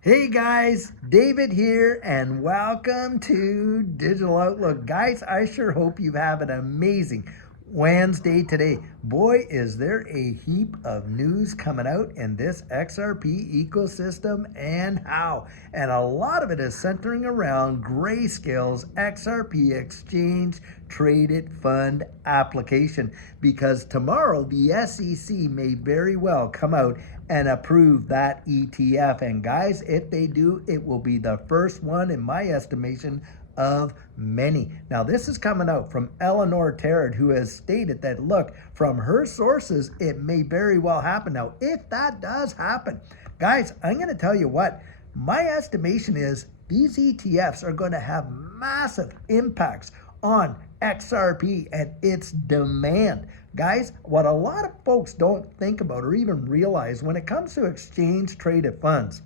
Hey guys, David here, and welcome to Digital Outlook. Guys, I sure hope you have an amazing Wednesday today. Boy, is there a heap of news coming out in this XRP ecosystem and how. And a lot of it is centering around Grayscale's XRP exchange traded fund application, because tomorrow the SEC may very well come out and approve that ETF. And guys, if they do, it will be the first one, in my estimation, of many. Now, this is coming out from Eleanor Tarrant, who has stated that, look, from her sources, it may very well happen. Now, if that does happen, guys, I'm going to tell you what, my estimation is these ETFs are going to have massive impacts on XRP and its demand. Guys, what a lot of folks don't think about or even realize when it comes to exchange traded funds,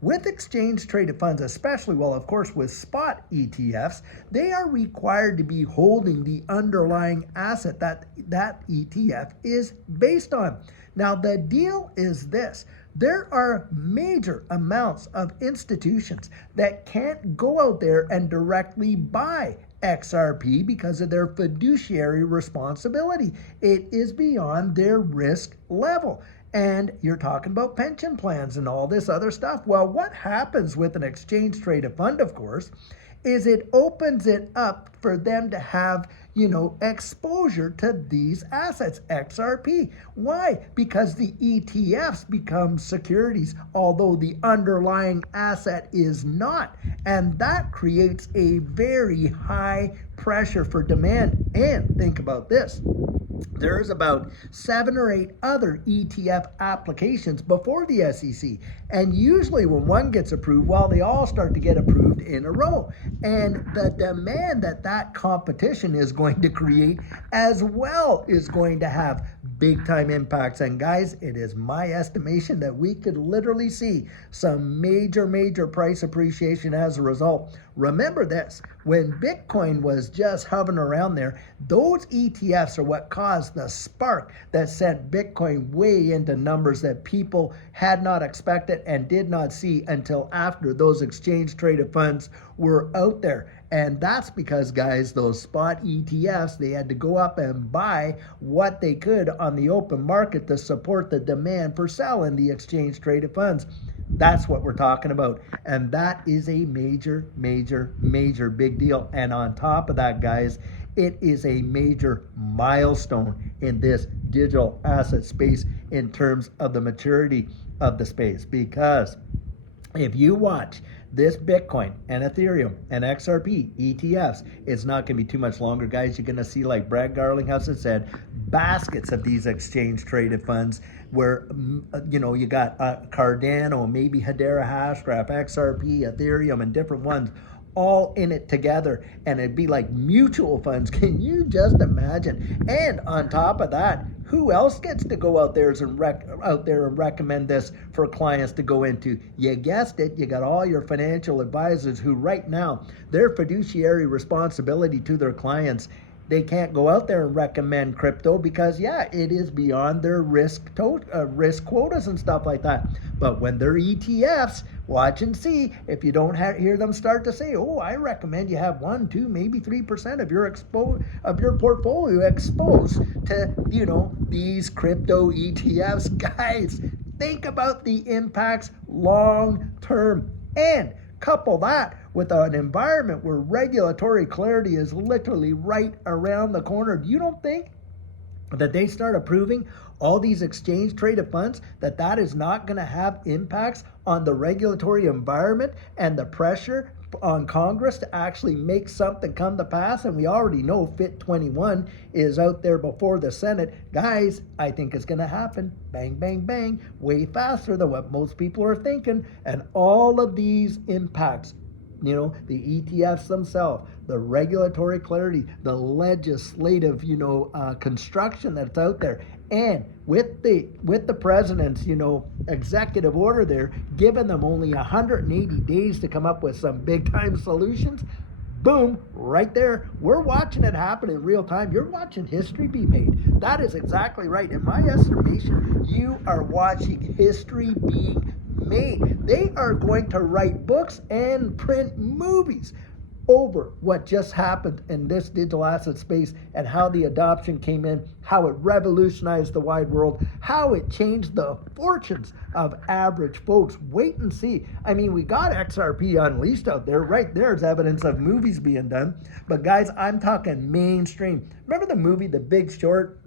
with exchange traded funds, especially, well, of course, with spot ETFs, they are required to be holding the underlying asset that that ETF is based on. Now, the deal is this. There are major amounts of institutions that can't go out there and directly buy XRP because of their fiduciary responsibility. It is beyond their risk level. And you're talking about pension plans and all this other stuff. Well, what happens with an exchange traded fund, of course, is it opens it up for them to have, exposure to these assets, XRP. Why? Because the ETFs become securities, although the underlying asset is not. And that creates a very high pressure for demand. And think about this. There's about 7 or 8 other ETF applications before the SEC. And usually when one gets approved, well, they all start to get approved in a row. And the demand that competition is going to create as well is going to have big time impacts. And guys, it is my estimation that we could literally see some major price appreciation as a result. Remember this, when Bitcoin was just hovering around there, those ETFs are what caused the spark that sent Bitcoin way into numbers that people had not expected and did not see until after those exchange traded funds were out there. And that's because, guys, those spot ETFs, they had to go up and buy what they could on the open market to support the demand for selling the exchange traded funds. That's what we're talking about. And that is a major big deal. And on top of that, guys, it is a major milestone in this digital asset space in terms of the maturity of the space. Because if you watch this Bitcoin and Ethereum and XRP ETFs, it's not going to be too much longer, guys. You're going to see, like Brad Garlinghouse has said, baskets of these exchange traded funds where, you got Cardano, maybe Hedera Hashgraph, XRP, Ethereum, and different ones all in it together, and it'd be like mutual funds. Can you just imagine? And on top of that, who else gets to go out there and recommend this for clients to go into? You guessed it, you got all your financial advisors who right now, their fiduciary responsibility to their clients, they can't go out there and recommend crypto because, yeah, it is beyond their risk quotas and stuff like that. But when they're ETFs, watch and see if you don't hear them start to say, oh, I recommend you have 1, 2, maybe 3% of your portfolio exposed to, these crypto ETFs. Guys, think about the impacts long term. And couple that with an environment where regulatory clarity is literally right around the corner. You don't think that they start approving all these exchange traded funds, that is not going to have impacts on the regulatory environment and the pressure on Congress to actually make something come to pass? And we already know Fit 21 is out there before the Senate. Guys, I think it's going to happen. Bang, bang, bang, way faster than what most people are thinking. And all of these impacts, the ETFs themselves, the regulatory clarity, the legislative, construction that's out there, and with the president's, executive order there, giving them only 180 days to come up with some big time solutions. Boom, right there. We're watching it happen in real time. You're watching history be made. That is exactly right. In my estimation, you are watching history being made. They are going to write books and print movies over what just happened in this digital asset space and how the adoption came in, how it revolutionized the wide world, how it changed the fortunes of average folks. Wait and see. I mean, we got XRP Unleashed out there. Right there's evidence of movies being done. But guys, I'm talking mainstream. Remember the movie The Big Short?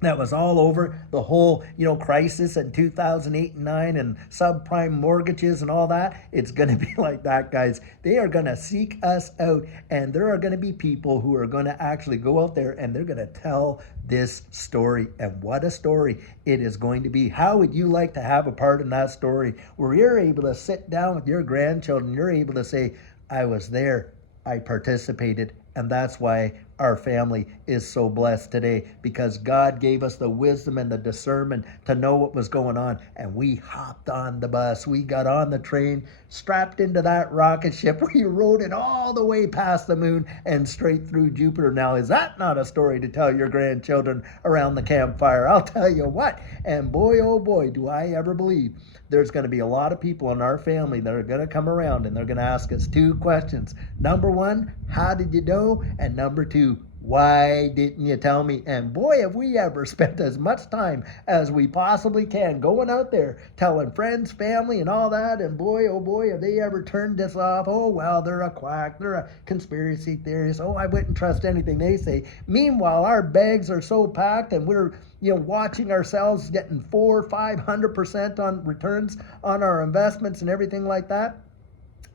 That was all over the whole, crisis in 2008 and 9 and subprime mortgages and all that. It's going to be like that, guys. They are going to seek us out, and there are going to be people who are going to actually go out there and they're going to tell this story. And what a story it is going to be. How would you like to have a part in that story where you're able to sit down with your grandchildren, you're able to say, I was there, I participated, and that's why our family is so blessed today, because God gave us the wisdom and the discernment to know what was going on, and we hopped on the bus. We got on the train, strapped into that rocket ship. We rode it all the way past the moon and straight through Jupiter. Now, is that not a story to tell your grandchildren around the campfire? I'll tell you what. And boy, oh boy, do I ever believe there's going to be a lot of people in our family that are going to come around and they're going to ask us two questions. Number one, how did you know? And number two, why didn't you tell me? And boy, have we ever spent as much time as we possibly can going out there telling friends, family, and all that. And boy, oh boy, have they ever turned this off. Oh, well, they're a quack. They're a conspiracy theorist. Oh, I wouldn't trust anything they say. Meanwhile, our bags are so packed and we're watching ourselves getting 400-500% on returns on our investments and everything like that.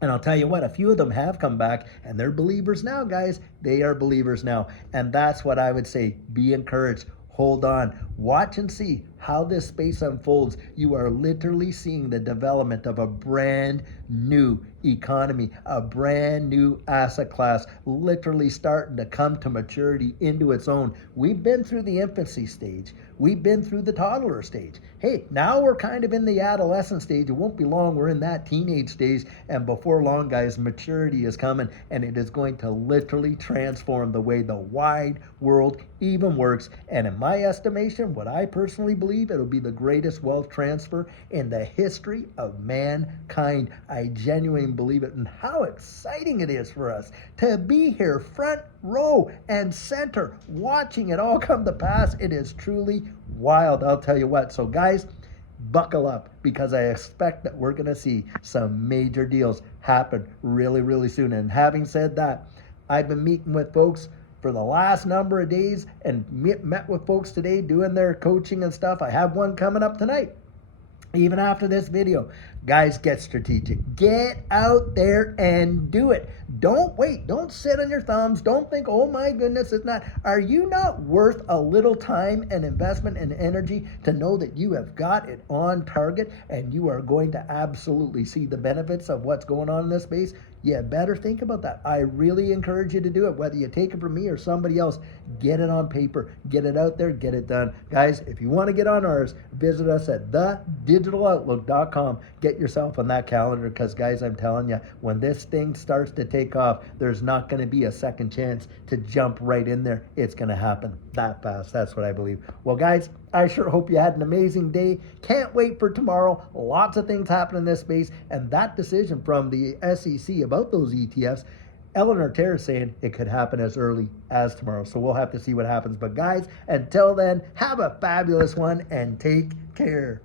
And I'll tell you what, a few of them have come back and they're believers now, guys. They are believers now. And that's what I would say. Be encouraged. Hold on. Watch and see how this space unfolds. You are literally seeing the development of a brand new economy, a brand new asset class, literally starting to come to maturity into its own. We've been through the infancy stage. We've been through the toddler stage. Hey, now we're kind of in the adolescent stage. It won't be long. We're in that teenage stage. And before long, guys, maturity is coming, and it is going to literally transform the way the wide world even works. And in my estimation, what I personally believe, it'll be the greatest wealth transfer in the history of mankind. I genuinely believe it. And how exciting it is for us to be here front row and center watching it all come to pass. It is truly wild, I'll tell you what. So guys, buckle up, because I expect that we're going to see some major deals happen really, really soon. And having said that, I've been meeting with folks for the last number of days and met with folks today doing their coaching and stuff. I have one coming up tonight. Even after this video, guys, get strategic. Get out there and do it. Don't wait. Don't sit on your thumbs. Don't think, oh my goodness, it's not. Are you not worth a little time and investment and energy to know that you have got it on target and you are going to absolutely see the benefits of what's going on in this space? You better think about that. I really encourage you to do it, whether you take it from me or somebody else. Get it on paper, get it out there, get it done. Guys, if you want to get on ours, visit us at thedigital.outlook.com. Get yourself on that calendar, because guys, I'm telling you, when this thing starts to take off, there's not going to be a second chance to jump right in there. It's going to happen that fast. That's what I believe. Well, guys, I sure hope you had an amazing day. Can't wait for tomorrow. Lots of things happen in this space, and that decision from the SEC about those ETFs, Eleanor Terra saying it could happen as early as tomorrow. So we'll have to see what happens. But guys, until then, have a fabulous one and take care.